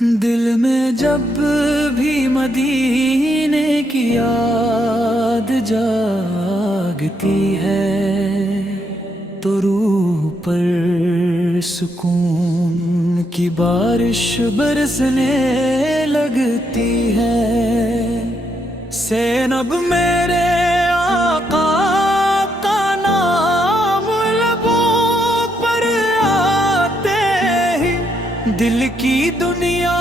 دل میں جب بھی مدینے کی یاد جاگتی ہے تو روح پر سکون کی بارش برسنے لگتی ہے۔ زینب میرے آقا کا نام لبوں پر آتے ہی دل کی دنیا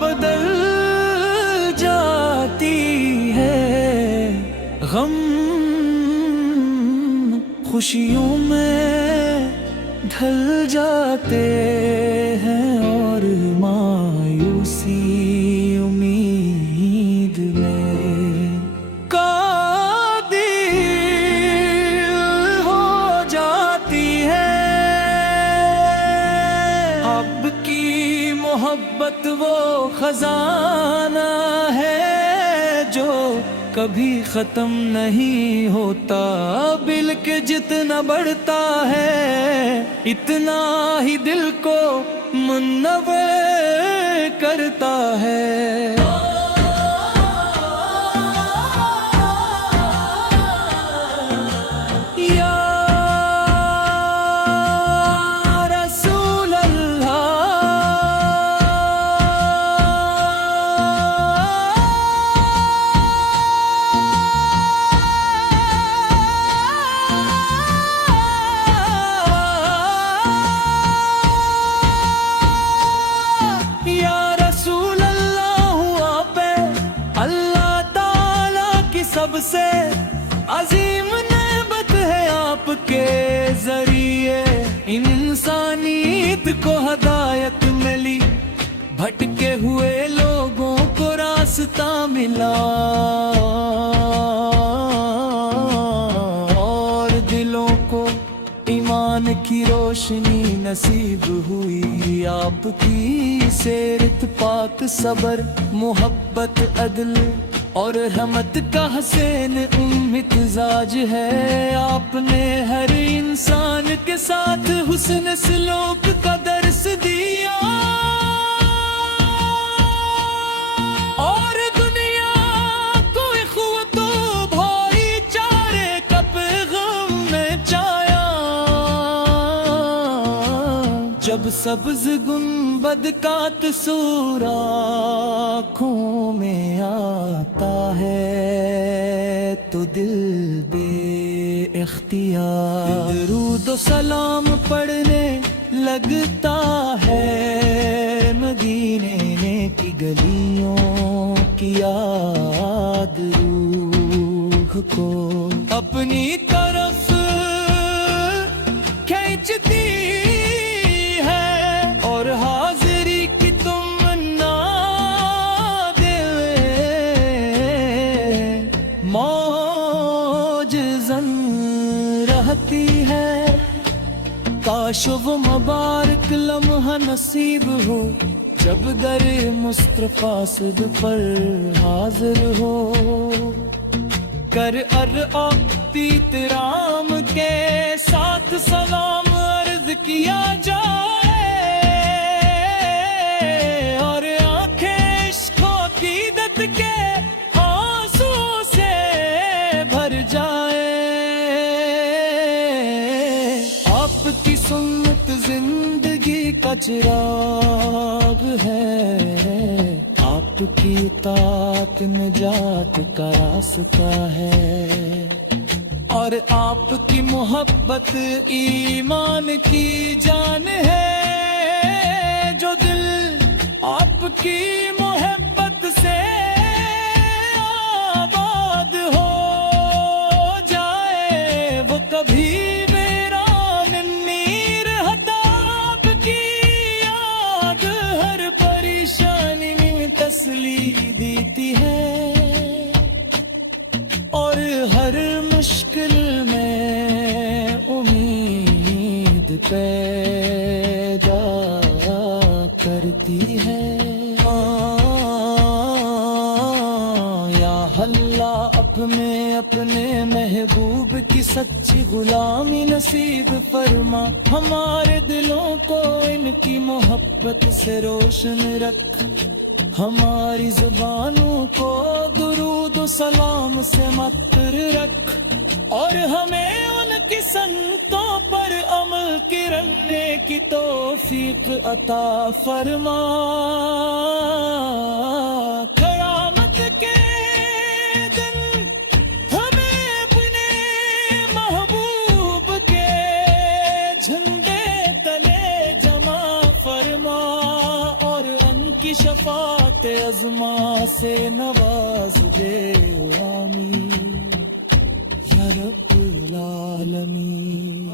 بدل جاتی ہے۔ غم خوشیوں میں ڈھل جاتے ہیں اور مایوسی امید میں قابل ہو جاتی ہے۔ اب کی محبت وہ خزانہ ہے جو کبھی ختم نہیں ہوتا، بلکہ جتنا بڑھتا ہے اتنا ہی دل کو منور کرتا ہے۔ سب سے عظیم نعمت ہے آپ کے ذریعے انسانیت کو ہدایت ملی، بھٹکے ہوئے لوگوں کو راستہ ملا اور دلوں کو ایمان کی روشنی نصیب ہوئی۔ آپ کی سیرت پاک صبر محبت عدل اور رحمت کا حسین امتزاج ہے۔ آپ نے ہر انسان کے ساتھ حسن سلوک کا درس دیا اور دنیا کو اخوت و بھائی چارے کا پیغام میں چایا۔ جب سبز گنبد کا تصور آنکھوں میں آتا ہے تو دل بے اختیار درود و سلام پڑھنے لگتا ہے۔ مدینے کی گلیوں کی یاد روح کو اپنی طرف کھینچتی ہے۔ کاش وہ مبارک لمحہ نصیب ہو جب در مصطفیٰ صد پر حاضر ہو، کر احترام کے ساتھ سلام عرض کیا جائے اور آنکھیں عشق و عقیدت کے آنسوں سے بھر جائے۔ کی سنت زندگی کا چراغ ہے، آپ کی اطاعت نجات کا راستہ ہے اور آپ کی محبت ایمان کی جان ہے۔ جو دل آپ کی محبت سے آباد ہو جائے وہ کبھی تسلی دیتی ہے اور ہر مشکل میں امید پیدا کرتی ہے۔ یا اللہ ہمیں اپنے محبوب کی سچی غلامی نصیب فرما، ہمارے دلوں کو ان کی محبت سے روشن رکھ، ہماری زبانوں کو درود و سلام سے مطر رکھ، اور ہمیں ان کی سنتوں پر عمل کرنے کی توفیق عطا فرما۔ قیامت کے دن ہمیں اپنے محبوب کے جھنڈے تلے جمع فرما، اور ان کی شفاعت عظما سے نواز دے، آمین یا رب العالمین۔